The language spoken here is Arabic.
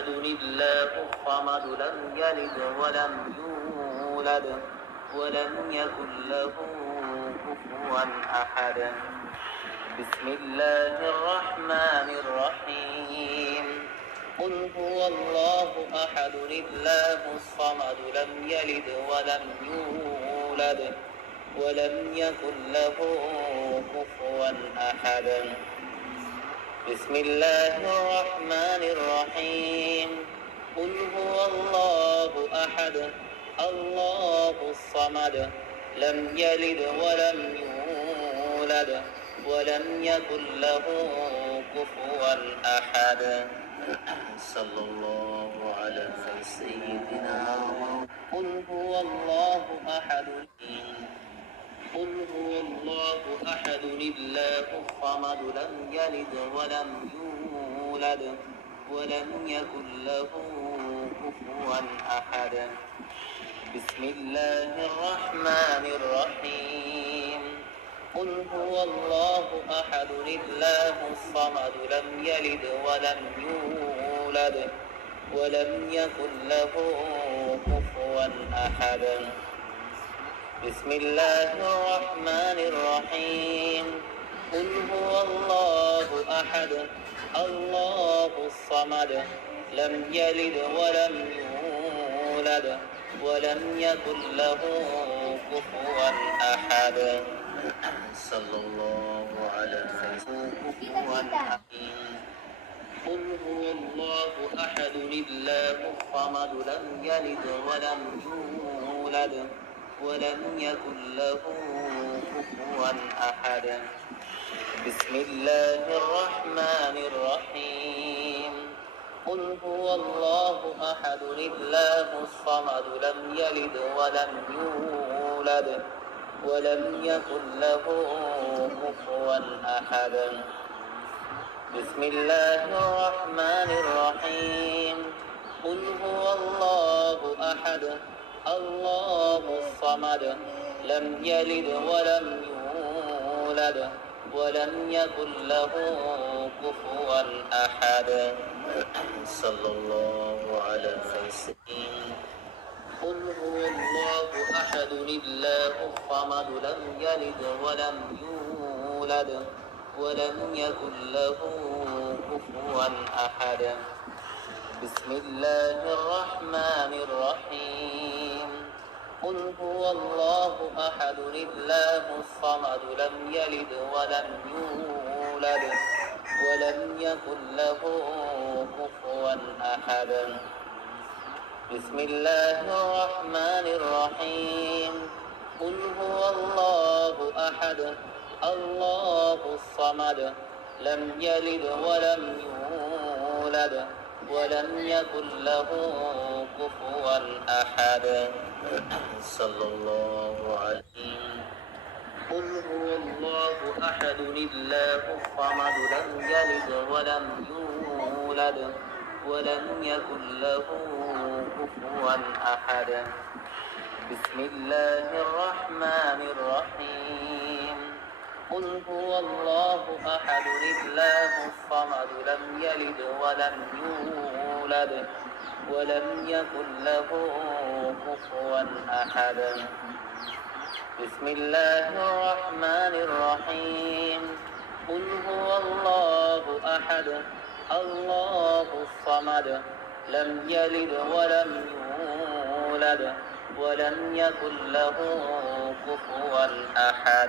أحد الله الصمد لم يلد ولم يولد ولم يكن له كفوا أحد بسم الله الرحمن الرحيم قل هو الله أحد الله الصمد لم يلد ولم يولد ولم يكن له كفوا أحد بسم الله الرحمن الرحيم قل هو الله أحد الله الصمد لم يلد ولم يولد ولم يكن له كفوا أحد صلى الله على سيدنا قل هو الله أحد قل هو الله أحد الله الصمد لم يلد ولم يولد ولم يكن له كفوا أحد بسم الله الرحمن الرحيم قل هو الله أحد الله الصمد لم يلد ولم يولد ولم يكن له كفوا أحد بسم الله الرحمن الرحيم قل هو الله أحد الله الصمد لم يلد ولم يولد ولم يكن له كفوا أحد صلى الله على كفوا أحد قل هو الله أحد الله الصمد لم يلد ولم يولد ولم يكن له كفوا أحد بسم الله الرحمن الرحيم قل هو الله أحد الله الصمد لم يلد ولم يولد ولم يكن له كفوا أحد بسم الله الرحمن الرحيم قل هو الله أحد الله الصمد لم يلد ولم يولد ولم يكن له كفوا أحد صلى الله على سيدنا قل هو الله أحد الله الصمد لم يلد ولم يولد ولم يكن له كفوا أحد بسم الله الرحمن الرحيم قل هو الله أحد الله الصمد لم يلد ولم يولد ولم يكن له كفوا أحد بسم الله الرحمن الرحيم قل هو الله أحد الله الصمد لم يلد ولم يولد ولم يكن له كفوا أحد صلى الله عليه قل هو الله أحد الله الصمد لم يلد ولم يولد ولم يكن له كفوا أحد بسم الله الرحمن الرحيم قل هو الله أحد الله الصمد لم يلد ولم يولد ولم يكن له كفوا أحد بسم الله الرحمن الرحيم قل هو الله أحد الله الصمد لم يلد ولم يولد ولم يكن له كفوا أحد